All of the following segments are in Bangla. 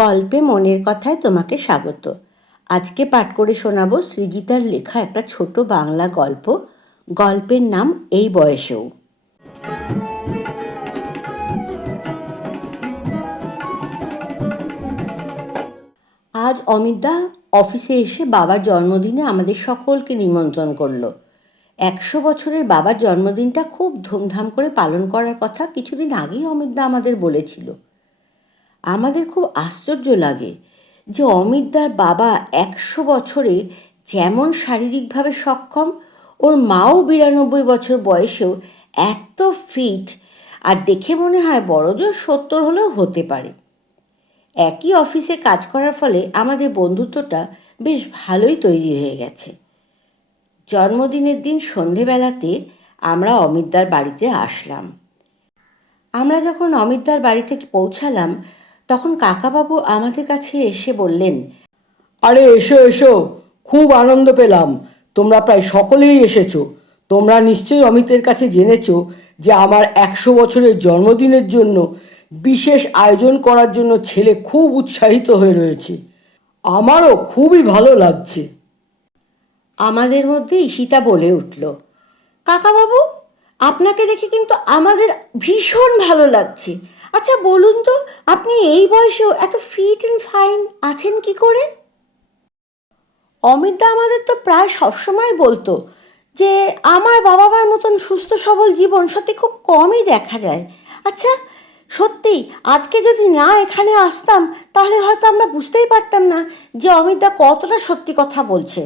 গল্পে মনের কথায় তোমাকে স্বাগত। আজকে পাঠ করে শোনাবো সৃজিতার লেখা একটা ছোট বাংলা গল্প। গল্পের নাম এই বয়সেও। আজ অমিতদা অফিসে এসে বাবার জন্মদিনে আমাদের সকলকে নিমন্ত্রণ করল। একশো বছরের বাবার জন্মদিনটা খুব ধুমধাম করে পালন করার কথা কিছুদিন আগেই অমিতদা আমাদের বলেছিল। আমাদের খুব আশ্চর্য লাগে যে অমিতদার বাবা একশো বছরে যেমন শারীরিকভাবে সক্ষম, ওর মাও বিরানব্বই বছর বয়সেও এত ফিট আর দেখে মনে হয় বড়জোর সত্তর হলেও হতে পারে। একই অফিসে কাজ করার ফলে আমাদের বন্ধুত্বটা বেশ ভালোই তৈরি হয়ে গেছে। জন্মদিনের দিন সন্ধেবেলাতে আমরা অমিতদার বাড়িতে আসলাম। আমরা যখন অমিতদার বাড়ি থেকে পৌঁছালাম তখন কাকাবাবু আমাদের কাছে এসে বললেন আরে এসো এসো খুব আনন্দ পেলাম। তোমরা প্রায় সকলেই এসেছ। তোমরা নিশ্চয়ই অমিতের কাছে জেনেছো যে আমার একশো বছরের জন্মদিনের জন্য বিশেষ আয়োজন করার জন্য ছেলে খুব উৎসাহিত হয়ে রয়েছে। আমারও খুবই ভালো লাগছে। আমাদের মধ্যে ঈশিতা বলে উঠল কাকাবাবু আপনাকে দেখে কিন্তু আমাদের ভীষণ ভালো লাগছে। আচ্ছা বলুন তো, আপনি এই বয়সেও এত ফিট অ্যান্ড ফাইন আছেন কি করে? অমিতদা আমাদের তো প্রায় সবসময় বলতো যে, আমার বাবা মার মতন সুস্থ, সবল জীবন সত্যি খুব কমই দেখা যায়। আচ্ছা সত্যি, আজকে যদি না এখানে আসতাম, তাহলে হয়তো আমরা বুঝতেই পারতাম না যে অমিতদা কতটা সত্যি কথা বলছে।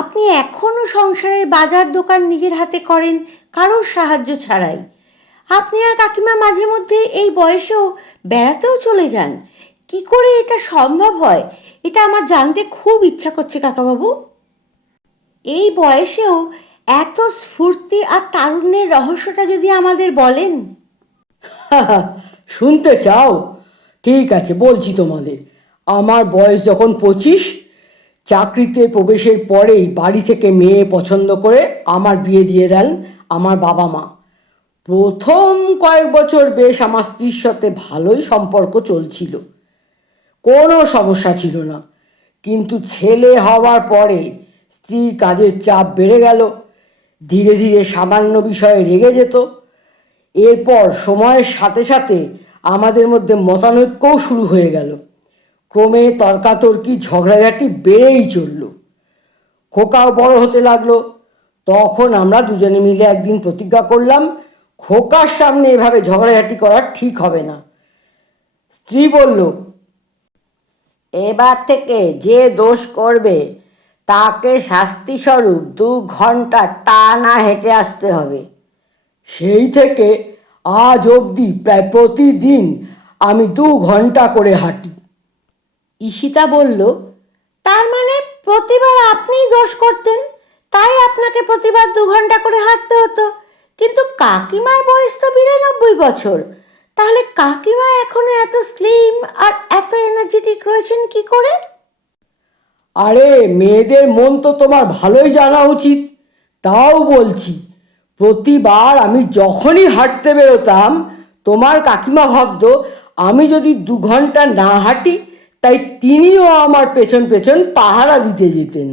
আপনি এখনও সংসারের বাজার দোকান নিজের হাতে করেন, কারোর সাহায্য ছাড়াই। আপনি আর কাকিমা মাঝে মধ্যে এই বয়সেও বেড়াতেও চলে যান। কি করে এটা সম্ভব হয়? এটা আমার জানতে খুব ইচ্ছা করছে কাকাবাবু। এই বয়সেও এত স্ফূর্তি আর তারুণ্যের রহস্যটা যদি আমাদের বলেন। শুনতে চাও? ঠিক আছে, বলছি তোমাদের। আমার বয়স যখন পঁচিশ, চাকরিতে প্রবেশের পরেই বাড়ি থেকে মেয়ে পছন্দ করে আমার বিয়ে দিয়ে দেন আমার বাবা মা। প্রথম কয়েক বছর বেশ আমার স্ত্রীর সাথে ভালোই সম্পর্ক চলছিল। কোনো সমস্যা ছিল না। কিন্তু ছেলে হওয়ার পরে স্ত্রীর কাজের চাপ বেড়ে গেল, ধীরে ধীরে সামান্য বিষয়ে রেগে যেত। এরপর সময়ের সাথে সাথে আমাদের মধ্যে মতানৈক্যও শুরু হয়ে গেল। ক্রমে তর্কাতর্কি, ঝগড়াঝাটি বেড়েই চলল। খোকাও বড় হতে লাগল। তখন আমরা দুজনে মিলে একদিন প্রতিজ্ঞা করলাম খোকার সামনে এভাবে ঝগড়াঝাটি করা ঠিক হবে না। স্ত্রী বলল, এবার থেকে যে দোষ করবে, তাকে শাস্তিস্বরূপ দু ঘণ্টা টানা হেঁটে আসতে হবে। সেই থেকে আজ অবধি প্রায় প্রতিদিন আমি দু ঘণ্টা করে হাঁটি। ঈশিতা বলল, তার মানে প্রতিবার আপনিই দোষ করতেন? তাই আপনাকে প্রতিবার দু ঘণ্টা করে হাঁটতে হতো। কিন্তু কাকিমার বয়স তো বিরানব্বই বছর। তাহলে কাকিমা এখনও এত স্লিম আর এত এনার্জেটিক রয়েছেন কি করে? আরে, মেয়েদের মন তো তোমার ভালোই জানা উচিত। তাও বলছি, প্রতিবার আমি যখনই হাঁটতে বেরোতাম, তোমার কাকিমা ভাবত, আমি যদি দু ঘণ্টা না হাঁটি, তাই তিনিও আমার পেছন পেছন পাহারা দিতে যেতেন।